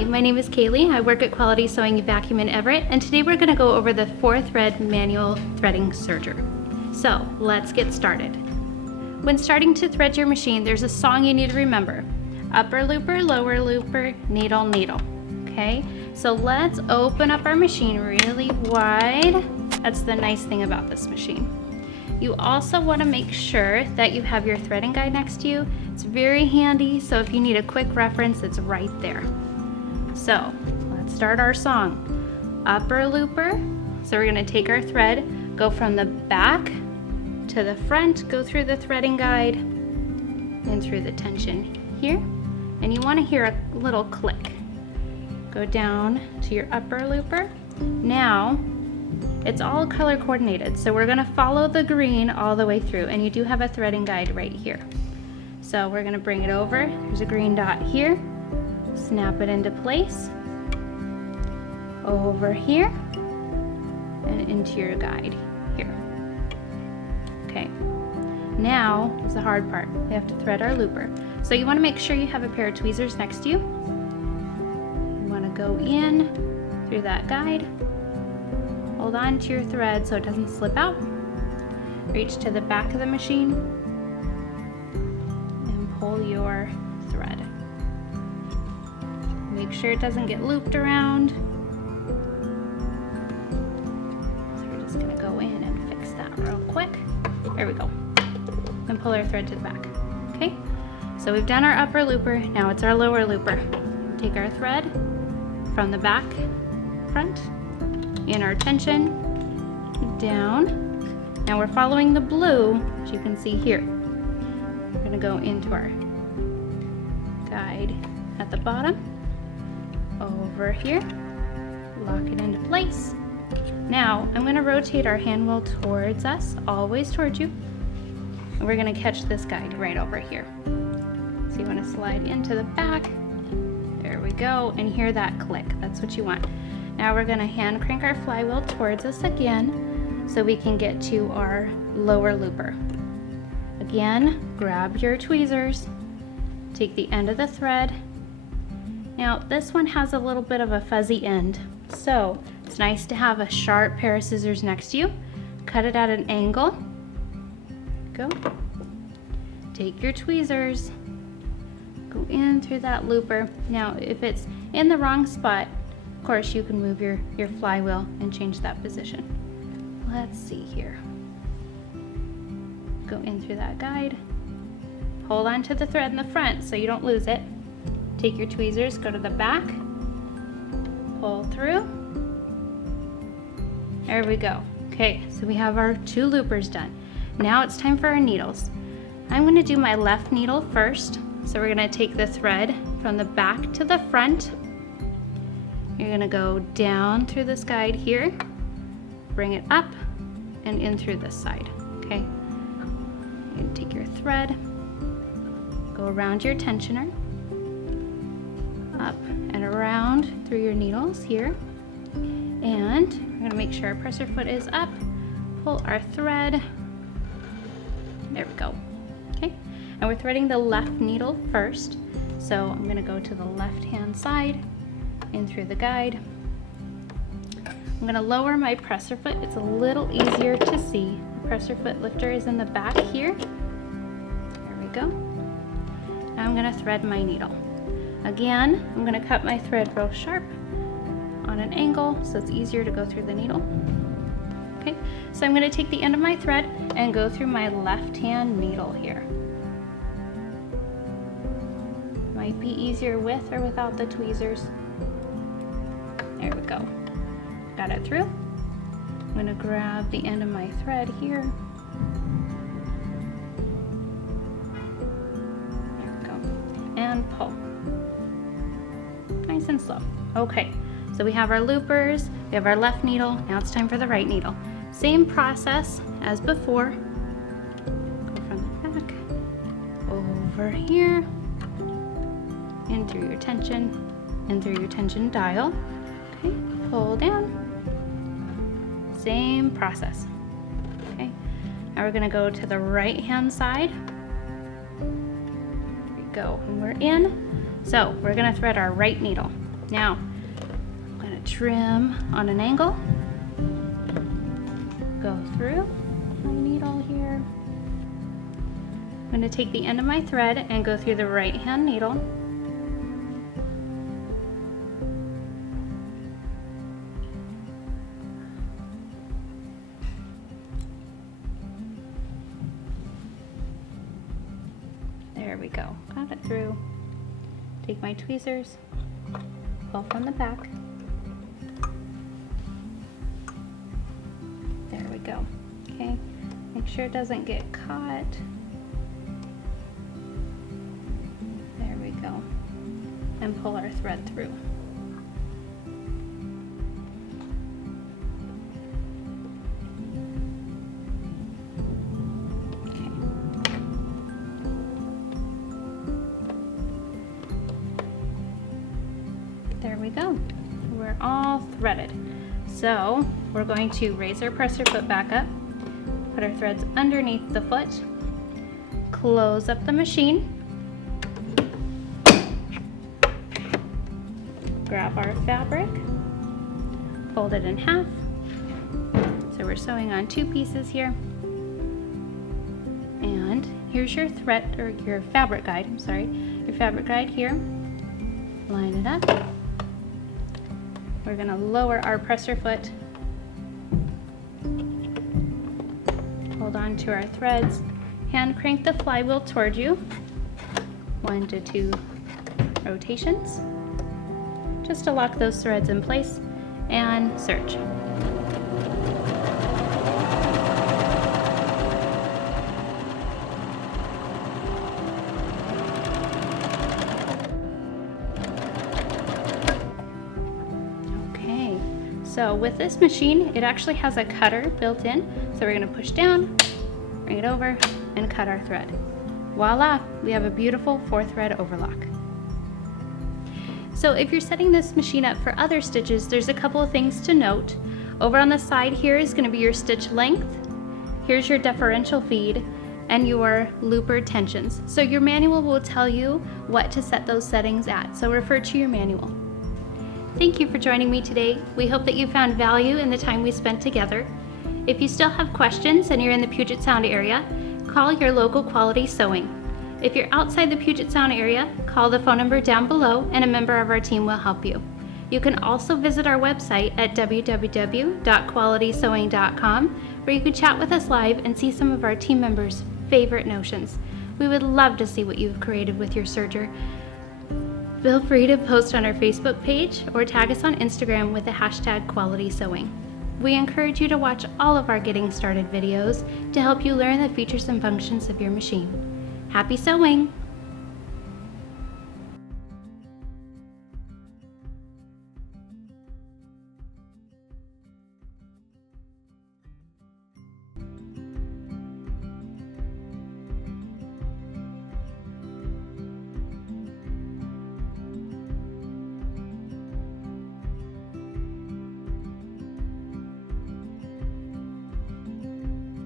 Hi, my name is Kaylee. I work at Quality Sewing Vacuum in Everett, and today we're going to go over the 4-thread manual threading serger. So let's get started. When starting to thread your machine, there's a song you need to remember. Upper looper, lower looper, needle, needle. Okay, so let's open up our machine really wide. That's the nice thing about this machine. You also want to make sure that you have your threading guide next to you. It's very handy, so if you need a quick reference, it's right there. So let's start our song. Upper looper, so we're going to take our thread, go from the back to the front, go through the threading guide and through the tension here, and you want to hear a little click. Go down to your upper looper. Now it's all color coordinated, so we're going to follow the green all the way through, and you do have a threading guide right here. So we're going to bring it over. There's a green dot here. Snap it into place. Over here and into your guide here. Okay. Now is the hard part. We have to thread our looper. So you want to make sure you have a pair of tweezers next to you. You want to go in through that guide. Hold on to your thread so it doesn't slip out. Reach to the back of the machine and pull your thread. Make sure it doesn't get looped around. So we're just going to go in and fix that real quick. There we go. And pull our thread to the back. Okay, so we've done our upper looper. Now it's our lower looper. Take our thread from the back, front, in our tension, down. Now we're following the blue, as you can see here. We're going to go into our guide at the bottom, over here, lock it into place. Now I'm going to rotate our hand wheel towards us, always towards you, and we're going to catch this guide right over here. So you want to slide into the back. There we go, and hear that click. That's what you want. Now we're going to hand crank our flywheel towards us again so we can get to our lower looper. Again, grab your tweezers, take the end of the thread. Now this one has a little bit of a fuzzy end, so it's nice to have a sharp pair of scissors next to you. Cut it at an angle. Go. Take your tweezers, go in through that looper. Now if it's in the wrong spot, of course, you can move your flywheel and change that position. Let's see here. Go in through that guide. Hold on to the thread in the front so you don't lose it. Take your tweezers, go to the back, pull through. There we go. Okay, so we have our 2 loopers done. Now it's time for our needles. I'm going to do my left needle first. So we're going to take the thread from the back to the front. You're going to go down through this guide here, bring it up and in through this side, okay? You're going to take your thread, go around your tensioner, up and around through your needles here, and we're going to make sure our presser foot is up, pull our thread, there we go, okay? And we're threading the left needle first, so I'm going to go to the left hand side, in through the guide. I'm going to lower my presser foot. It's a little easier to see. The presser foot lifter is in the back here. There we go. Now I'm going to thread my needle. Again, I'm going to cut my thread real sharp on an angle so it's easier to go through the needle. Okay, so I'm going to take the end of my thread and go through my left hand needle here. Might be easier with or without the tweezers. There we go. Got it through. I'm going to grab the end of my thread here. There we go. And pull. Nice and slow. Okay, so we have our loopers, we have our left needle, now it's time for the right needle. Same process as before. Go from the back, over here, in through your tension, in through your tension dial. Okay, pull down. Same process. Okay, now we're going to go to the right hand side. There we go, and we're in. So we're going to thread our right needle. Now, I'm going to trim on an angle, go through my needle here. I'm going to take the end of my thread and go through the right hand needle. There we go, got it through. Take my tweezers, pull from the back. There we go, okay. Make sure it doesn't get caught. There we go. And pull our thread through. There we go. We're all threaded. So we're going to raise our presser foot back up, put our threads underneath the foot, close up the machine, grab our fabric, fold it in half. So we're sewing on 2 pieces here. And here's your thread, or your fabric guide, I'm sorry, your fabric guide here. Line it up. We're going to lower our presser foot, hold on to our threads, hand crank the flywheel toward you, 1 to 2 rotations, just to lock those threads in place, and serge. So with this machine, it actually has a cutter built in. So we're going to push down, bring it over, and cut our thread. Voila, we have a beautiful 4-thread overlock. So if you're setting this machine up for other stitches, there's a couple of things to note. Over on the side here is going to be your stitch length. Here's your differential feed and your looper tensions. So your manual will tell you what to set those settings at. So refer to your manual. Thank you for joining me today. We hope that you found value in the time we spent together. If you still have questions and you're in the Puget Sound area, call your local Quality Sewing. If you're outside the Puget Sound area, call the phone number down below and a member of our team will help you. You can also visit our website at www.qualitysewing.com, where you can chat with us live and see some of our team members' favorite notions. We would love to see what you've created with your serger. Feel free to post on our Facebook page or tag us on Instagram with the hashtag Quality Sewing. We encourage you to watch all of our Getting Started videos to help you learn the features and functions of your machine. Happy sewing!